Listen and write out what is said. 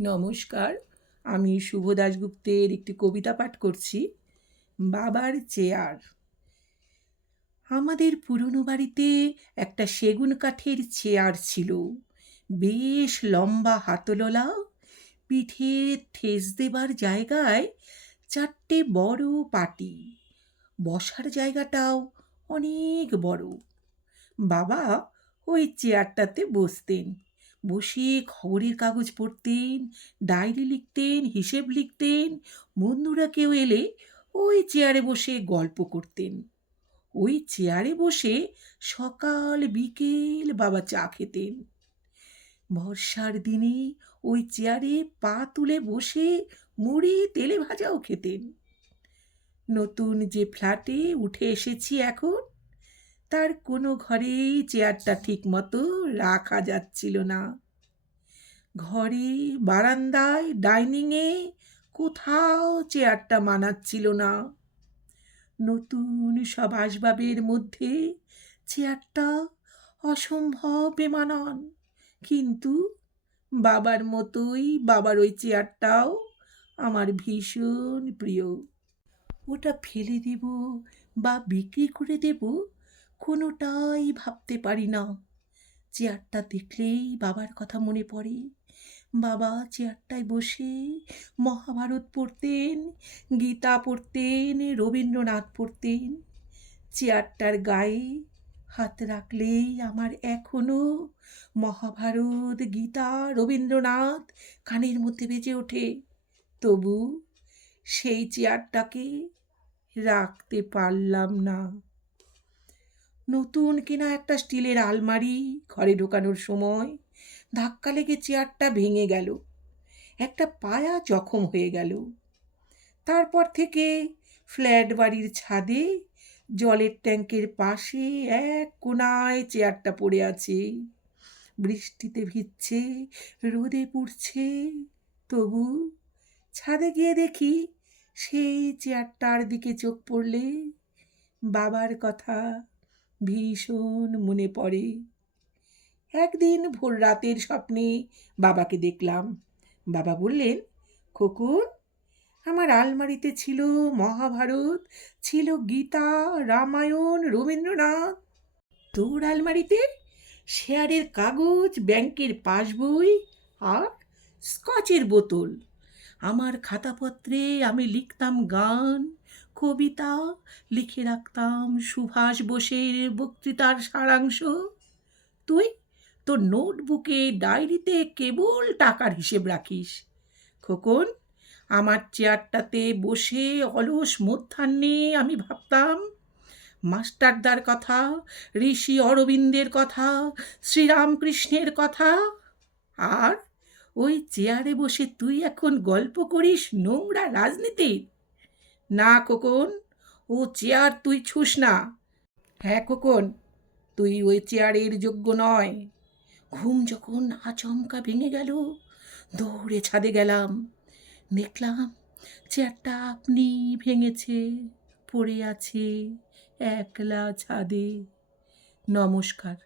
নমস্কার, আমি শুভ দাশগুপ্তের একটি কবিতা পাঠ করছি, বাবার চেয়ার। আমাদের পুরনো বাড়িতে একটা সেগুন কাঠের চেয়ার ছিল। বেশ লম্বা হাতলোলা, পিঠে ঠেস দেবার জায়গায় চারটে বড় পাটি। বসার জায়গাটাও অনেক বড়। বাবা ওই চেয়ারটাতে বসতেন। বসে খবরের কাগজ পড়তেন, ডায়েরি লিখতেন, হিসেব লিখতেন। বন্ধুরা কেউ এলে ওই চেয়ারে বসে গল্প করতেন। ওই চেয়ারে বসে সকাল, বিকেল বাবা চা খেতেন। বর্ষার দিনে ওই চেয়ারে পা তুলে বসে মুড়ি, তেলে ভাজাও খেতেন। নতুন যে ফ্ল্যাটে উঠে এসেছি এখন তার কোনো ঘরেই চেয়ারটা ঠিক মতো রাখা যাচ্ছিল না। ঘরে বারান্দায় ডাইনিংয়ে কোথাও চেয়ারটা মানাচ্ছিল না। নতুন সব আসবাবের মধ্যে চেয়ারটা অসম্ভব বেমানান। কিন্তু বাবার মতোই বাবার ওই চেয়ারটাও আমার ভীষণ প্রিয়। ওটা ফেলে দেব বা বিক্রি করে দেব কোনোটাই ভাবতে পারি না। চেয়ারটা দেখলেই বাবার কথা মনে পড়ে। বাবা চেয়ারটায় বসে মহাভারত পড়তেন, গীতা পড়তেন, রবীন্দ্রনাথ পড়তেন। চেয়ারটার গায়ে হাত রাখলেই আমার এখনও মহাভারত, গীতা, রবীন্দ্রনাথ কানের মধ্যে বেজে ওঠে। তবু সেই চেয়ারটাকে রাখতে পারলাম না। নতুন কেনা একটা স্টিলের আলমারি ঘরে ঢোকানোর সময় ধাক্কা লেগে চেয়ারটা ভেঙে গেল। একটা পায়া জখম হয়ে গেল। তারপর থেকে ফ্ল্যাট বাড়ির ছাদে জলের ট্যাঙ্কের পাশে এক কোনায় চেয়ারটা পড়ে আছে। বৃষ্টিতে ভিজছে, রোদে পুড়ছে, তবু ছাদে গিয়ে দেখি সেই চেয়ারটার দিকে চোখ পড়লে বাবার কথা। ভীষণ মনে পড়ে। একদিন ভোর রাতের স্বপ্নে বাবাকে দেখলাম। বাবা বললেন, খোকুন, আমার আলমারিতে ছিল মহাভারত, ছিল গীতা, রামায়ণ, রবীন্দ্রনাথ। তোর আলমারিতে শেয়ারের কাগজ, ব্যাংকের পাসবই আর স্কচের বোতল। আমার খাতাপত্রে আমি লিখতাম গান, কবিতা, লিখে রাখতাম সুভাষ বোসের বক্তৃতার সারাংশ। তুই তোর নোটবুকে ডায়েরিতে কেবল টাকার হিসেব রাখিস। খোকন, আমার চেয়ারটাতে বসে অলস মধ্যাহ্নে আমি ভাবতাম, মাস্টারদার কথা, ঋষি অরবিন্দের কথা, শ্রীরামকৃষ্ণের কথা, আর ওই চেয়ারে বসে তুই এখন গল্প করিস নোংরা রাজনীতির? না, খোকন, ও চেয়ার তুই ছুস না। হ্যাঁ খোকন, তুই ওই চেয়ারের যোগ্য নয়। ঘুম যখন আচমকা ভেঙে গেল, দৌড়ে ছাদে গেলাম। দেখলাম চেয়ারটা আপনি ভেঙেছে, পড়ে আছে একলা ছাদে। নমস্কার।